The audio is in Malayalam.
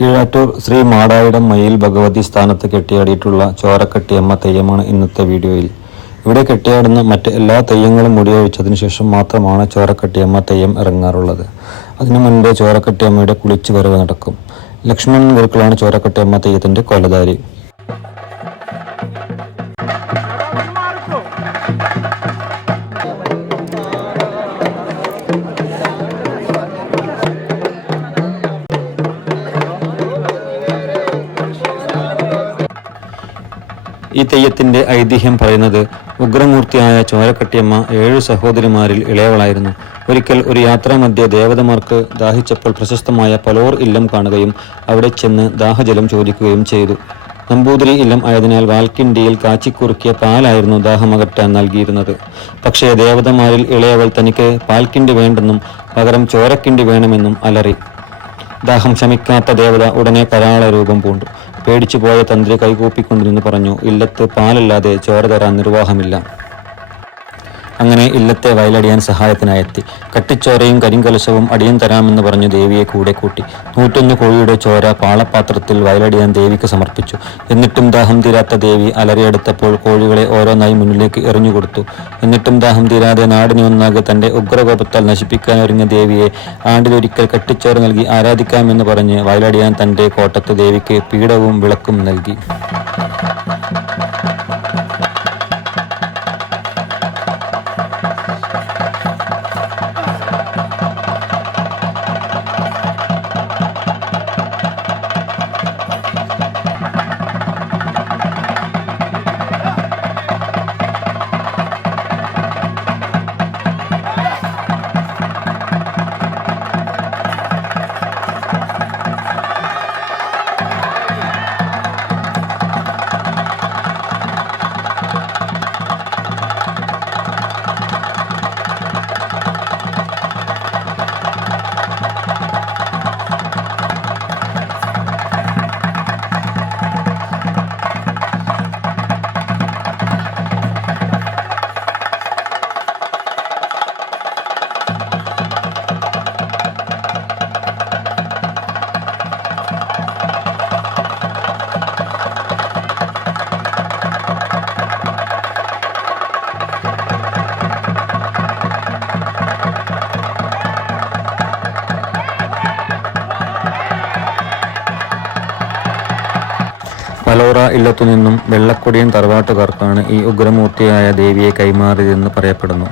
കീഴാറ്റൂർ ശ്രീ മാടായിടം മയിൽ ഭഗവതി സ്ഥാനത്ത് കെട്ടിയാടിയിട്ടുള്ള ചോരക്കെട്ടിയമ്മ തെയ്യമാണ് ഇന്നത്തെ വീഡിയോയിൽ. ഇവിടെ കെട്ടിയാടുന്ന മറ്റ് എല്ലാ തെയ്യങ്ങളും മുടിയൊഴിച്ചതിന് ശേഷം മാത്രമാണ് ചോരക്കെട്ടിയമ്മ തെയ്യം ഇറങ്ങാറുള്ളത്. അതിനു മുൻപേ ചോരക്കെട്ടിയമ്മയുടെ കുളിച്ചു വരവ് നടക്കും. ലക്ഷ്മണൻ ഗുരുക്കളാണ് ചോരക്കെട്ടിയമ്മ തെയ്യത്തിന്റെ കൊലധാരി. ഈ തെയ്യത്തിന്റെ ഐതിഹ്യം പറയുന്നത് ഉഗ്രമൂർത്തിയായ ചോരക്കട്ടിയമ്മ ഏഴു സഹോദരിമാരിൽ ഇളയവളായിരുന്നു. ഒരിക്കൽ ഒരു യാത്രാമധ്യേ ദേവതമാർക്ക് ദാഹിച്ചപ്പോൾ പ്രശസ്തമായ പലോർ ഇല്ലം കാണുകയും അവിടെ ചെന്ന് ദാഹജലം ചോദിക്കുകയും ചെയ്തു. നമ്പൂതിരി ഇല്ലം ആയതിനാൽ വാൽക്കിണ്ടിയിൽ കാച്ചിക്കുറുക്കിയ പാലായിരുന്നു ദാഹമകറ്റാൻ നൽകിയിരുന്നത്. പക്ഷേ ദേവതമാരിൽ ഇളയവൾ തനിക്ക് പാൽക്കിണ്ടി വേണ്ടെന്നും പകരം ചോരക്കിണ്ടി വേണമെന്നും അലറി. ദാഹം ശമിക്കാത്ത ദേവത ഉടനെ കരാള രൂപം പൂണ്ടു. പേടിച്ചു പോയ തന്ത്രി കൈകൂപ്പിക്കൊണ്ടിരുന്ന് പറഞ്ഞു. ഇല്ലത്ത് പാലല്ലാതെ ചോര തരാൻ നിർവാഹമില്ല. അങ്ങനെ ഇല്ലത്തെ വയലടിയാൻ സഹായത്തിനായെത്തി. കട്ടിച്ചോരയും കരിങ്കലശവും അടിയൻ തരാമെന്ന് പറഞ്ഞു ദേവിയെ കൂടെ കൂട്ടി. നൂറ്റൊന്ന് കോഴിയുടെ ചോര പാളപാത്രത്തിൽ വയലടിയാൻ ദേവിക്ക് സമർപ്പിച്ചു. എന്നിട്ടും ദാഹം തീരാത്ത ദേവി അലറിയെടുത്തപ്പോൾ കോഴികളെ ഓരോന്നായി മുന്നിലേക്ക് എറിഞ്ഞുകൊടുത്തു. എന്നിട്ടും ദാഹം തീരാതെ നാടിനെ ഒന്നാകെ തന്റെ ഉഗ്രകോപത്താൽ നശിപ്പിക്കാൻ ഒരുങ്ങിയ ദേവിയെ ആണ്ടിലൊരിക്കൽ കട്ടിച്ചോര നൽകി ആരാധിക്കാമെന്ന് പറഞ്ഞ് വയലടിയാൻ തന്റെ കോട്ടത്ത് ദേവിക്ക് പീഠവും വിളക്കും നൽകി. പലോറ ഇല്ലത്തുനിന്നും വെള്ളക്കൊടിയൻ തറവാട്ടുകാർക്കാണ് ഈ ഉഗ്രമൂർത്തിയായ ദേവിയെ കൈമാറിയതെന്ന് പറയപ്പെടുന്നു.